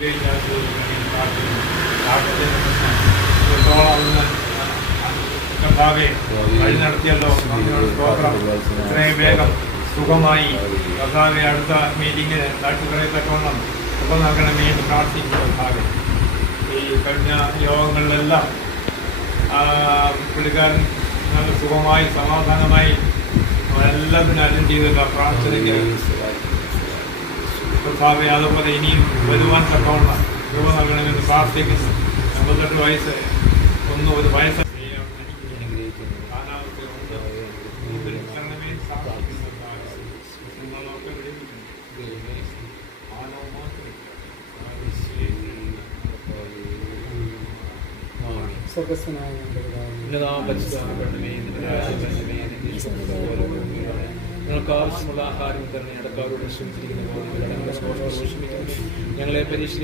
വഴി നടത്തിയല്ലോ. ഇത്രയും വേഗം സുഖമായി കർത്താവെ അടുത്ത മീറ്റിംഗിന് നാട്ടുകാരെത്തക്കവണ്ണം സുഖം നൽകണമേ എന്ന് പ്രാർത്ഥിക്കുന്നു. കർത്താവെ ഈ കഴിഞ്ഞ യോഗങ്ങളിലെല്ലാം പുള്ളിക്കാരൻ നല്ല സുഖമായി സമാധാനമായി എല്ലാത്തിനും അറ്റൻഡ് ചെയ്തില്ല. പ്രാർത്ഥനയ്ക്ക് കർത്താവെ അതുപോലെ ഇനിയും വരുവാൻ തക്കവണ്ണം രൂപ നൽകണമെന്ന് പ്രാർത്ഥിക്കുന്നു. 58 വയസ്സ് ഒരു വയസ്സ് ഞങ്ങൾക്ക് ആവശ്യമുള്ള ആഹാരം തന്നെ അടക്കാരോട് ശ്രമിച്ചിരിക്കുന്ന ഞങ്ങളെ പരീക്ഷ